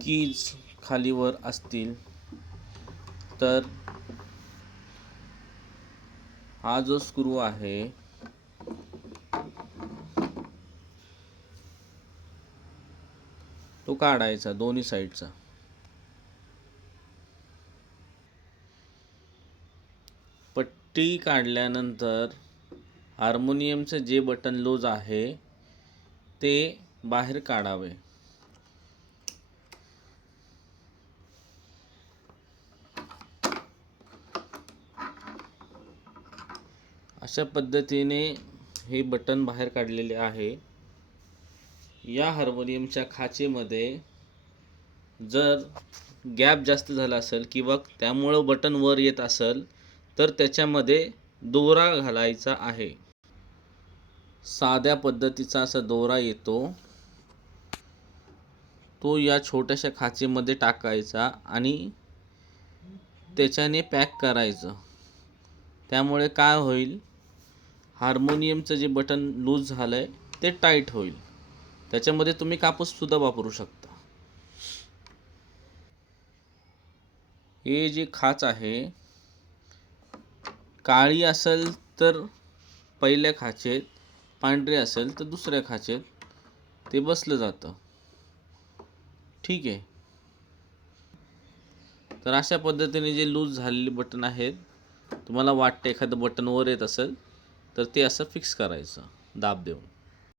Keys खालीवर असतील तर हा जो स्क्रू आहे तो काढायचा दोन्ही साईडचा. पट्टी काढल्यानंतर हार्मोनियमचं जे बटन लूज आहे ते बाहेर काढावे. अशा पद्धतीने हे बटन बाहेर काढलेले आहे. या हार्मोनियमच्या खाचेमध्ये जर गॅप जास्त झाला असेल किंवा त्यामुळं बटन वर येत असेल तर त्याच्यामध्ये दोरा घालायचा आहे. साध्या पद्धतीचा असा दोरा येतो, तो या छोट्याशा खाचेमध्ये टाकायचा आणि त्याच्याने पॅक करायचं. त्यामुळे काय होईल, हार्मोनियमचं जे बटन लूज झालं आहे ते टाईट होईल. त्याच्यामध्ये तुम्ही कापूससुद्धा वापरू शकता. हे जे खाच आहे काळी असेल तर पहिल्या खाचेत, पांढरी असेल तर दुसऱ्या खाचेत ते बसलं जातं. ठीक आहे. तर अशा पद्धतीने जे लूज झालेले बटन आहेत, तुम्हाला वाटतं एखादं बटन वर येत असेल तर ते असं फिक्स करायचं दाब देऊन.